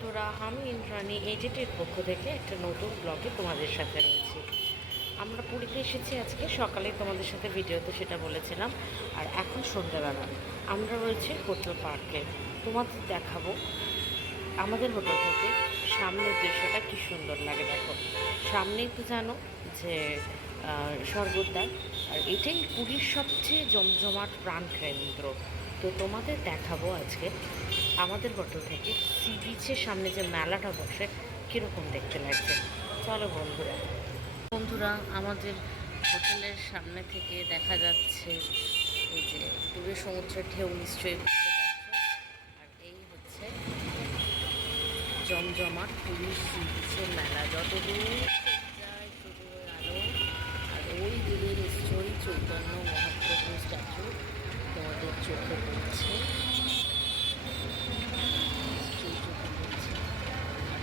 বন্ধুরা, আমি ইন্দ্রাণী এজেটের পক্ষ থেকে একটা নতুন ব্লগে তোমাদের সাথে রয়েছি। আমরা পুরীতে এসেছি আজকে সকালে, তোমাদের সাথে ভিডিওতে সেটা বলেছিলাম। আর এখন সন্ধ্যাবেলা আমরা রয়েছি হোটেল পার্কে। তোমাদের দেখাবো আমাদের হোটেল থেকে সামনের দৃশ্যটা কী সুন্দর লাগে। দেখো, সামনেই তো জানো যে স্বর্গদ্বার, আর এটাই পুরীর সবচেয়ে জমজমাট প্রাণকেন্দ্র। তো তোমাদের দেখাবো আজকে আমাদের হোটেল থেকে সি বিচের সামনে যে মেলাটা বসে কীরকম দেখতে লাগছে। চলো বন্ধুরা বন্ধুরা আমাদের হোটেলের সামনে থেকে দেখা যাচ্ছে এই যে দূরে সমুদ্রের ঢেউ, নিশ্চয়ই বুঝতে পারছো। আর এই হচ্ছে জমজমাট পুরীর সি বিচের মেলা। যত দূর যায় শুধু ওই আলো, আর ওই দূরে নিশ্চয়ই চৈতন্য মহাপ্রভু স্ট্যাচু তোমাদের চোখে পড়ছে।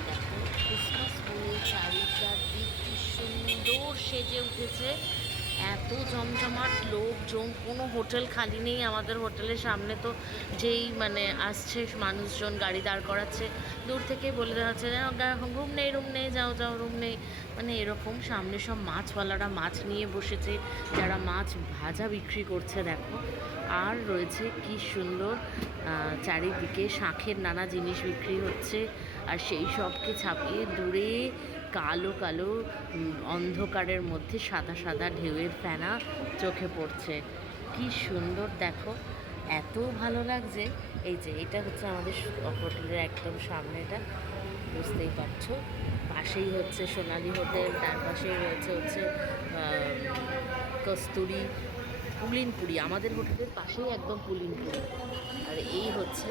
দেখো, ক্রিসমাস বলে চারিটার দিক কি সুন্দর সেজে উঠেছে। এত জমজমাট লোকজন, কোনো হোটেল খালি নেই। আমাদের হোটেলের সামনে তো যেই আসছে মানুষজন, গাড়ি দাঁড় করাচ্ছে, দূর থেকেই বলে দেওয়া হচ্ছে রুম নেই, রুম নেই, যাও যাও, রুম নেই। এরকম সামনে সব মাছওয়ালারা মাছ নিয়ে বসেছে, যারা মাছ ভাজা বিক্রি করছে দেখো। আর রয়েছে কি সুন্দর চারিদিকে শাঁখের নানা জিনিস বিক্রি হচ্ছে। আর সেই সবকে ছাপিয়ে দূরে কালো কালো অন্ধকারের মধ্যে সাদা সাদা ঢেউয়ের ফেনা চোখে পড়ছে। কি সুন্দর দেখো, এত ভালো লাগছে। এই যে এটা হচ্ছে আমাদের হোটেলের একদম সামনেটা, বুঝতেই পারছো। পাশেই হচ্ছে সোনালি হোটেল, তার পাশেই রয়েছে কস্তুরি, পুলিনপুরি। আমাদের হোটেলের পাশেই একদম পুলিনপুরি। আর এই হচ্ছে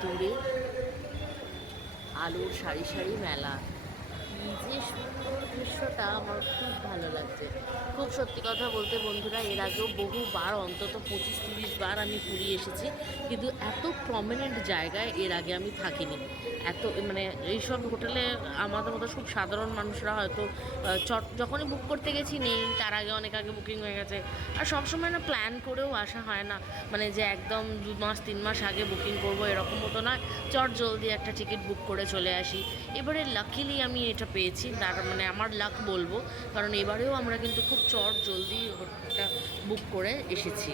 দূরে আলোর সারি সারি মেলা। কি যে সুন্দর দৃশ্যটা, আমার খুব ভালো লাগছে। খুব সত্যি কথা বলতে বন্ধুরা, এর আগেও বহুবার, অন্তত 25-30 বার আমি পুরী এসেছি, কিন্তু এত প্রমিনেন্ট জায়গায় এর আগে আমি থাকিনি। এত এইসব হোটেলে আমাদের মতো খুব সাধারণ মানুষরা হয়তো যখনই বুক করতে গেছি নেই, তার আগে অনেক আগে বুকিং হয়ে গেছে। আর সবসময় না প্ল্যান করেও আসা হয় না, যে একদম 2 মাস 3 মাস আগে বুকিং করবো এরকম মতো নয়। জলদি একটা টিকিট বুক করে চলে আসি। এবারে লাকিলি আমি এটা পেয়েছি, তার আমার লাক বলবো, কারণ এবারেও আমরা কিন্তু খুব জলদি হোটেলটা বুক করে এসেছি।